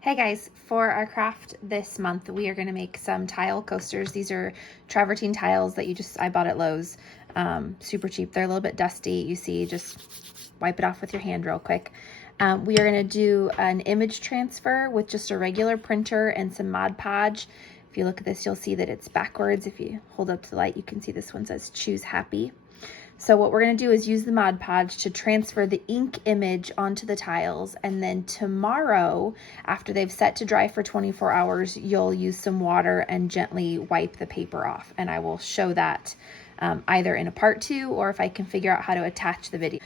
Hey guys, for our craft this month, we are going to make some tile coasters. These are travertine tiles that I bought at Lowe's. Super cheap. They're a little bit dusty. You see, just wipe it off with your hand real quick. We are going to do an image transfer with just a regular printer and some Mod Podge. If you look at this, you'll see that it's backwards. If you hold up to the light, you can see this one says choose happy. So what we're going to do is use the Mod Podge to transfer the ink image onto the tiles, and then tomorrow, after they've set to dry for 24 hours, you'll use some water and gently wipe the paper off, and I will show that either in a part 2 or if I can figure out how to attach the video.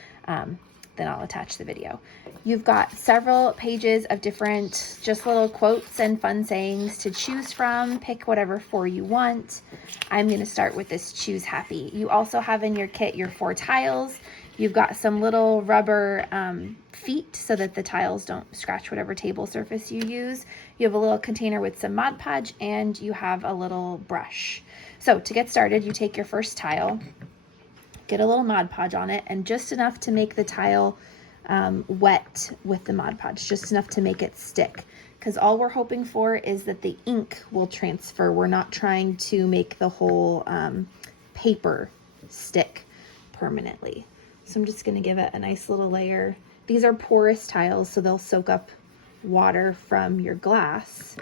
Then I'll attach the video. You've got several pages of different just little quotes and fun sayings to choose from. Pick whatever 4 you want. I'm going to start with this choose happy. You also have in your kit your 4 tiles. You've got some little rubber feet so that the tiles don't scratch whatever table surface you use. You have a little container with some Mod Podge, and you have a little brush. So to get started, you take your first tile, get a little Mod Podge on it, and just enough to make the tile wet with the Mod Podge, just enough to make it stick. Because all we're hoping for is that the ink will transfer. We're not trying to make the whole paper stick permanently. So I'm just going to give it a nice little layer. These are porous tiles, so they'll soak up water from your glass,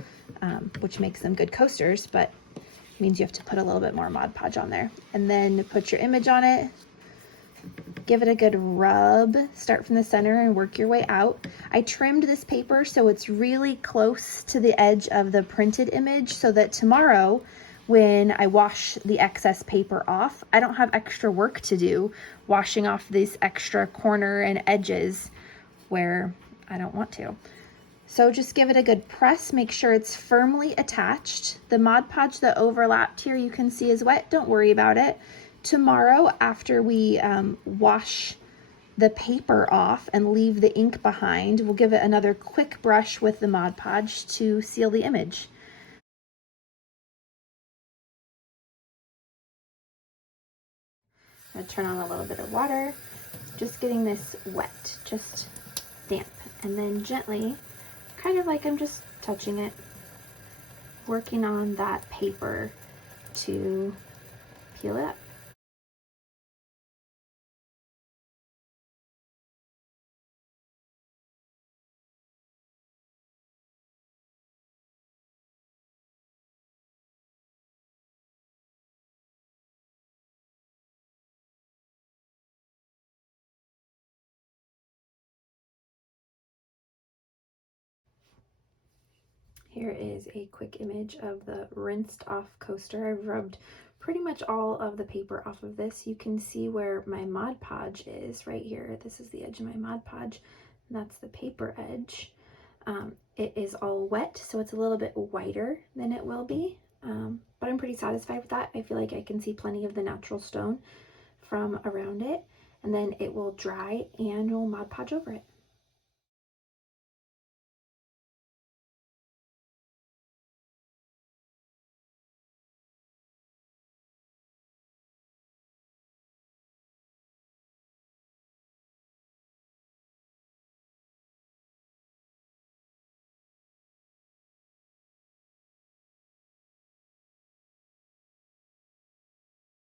which makes them good coasters, but means you have to put a little bit more Mod Podge on there. And then put your image on it, give it a good rub, start from the center and work your way out. I trimmed this paper so it's really close to the edge of the printed image so that tomorrow when I wash the excess paper off, I don't have extra work to do washing off these extra corner and edges where I don't want to. So just give it a good press, make sure it's firmly attached. The Mod Podge that overlapped here you can see is wet, don't worry about it. Tomorrow, after we wash the paper off and leave the ink behind, we'll give it another quick brush with the Mod Podge to seal the image. I'm gonna turn on a little bit of water, just getting this wet, just damp, and then gently, kind of like I'm just touching it, working on that paper to peel it up. Here is a quick image of the rinsed off coaster. I've rubbed pretty much all of the paper off of this. You can see where my Mod Podge is right here. This is the edge of my Mod Podge, and that's the paper edge. It is all wet, so it's a little bit whiter than it will be, but I'm pretty satisfied with that. I feel like I can see plenty of the natural stone from around it, and then it will dry and we'll Mod Podge over it.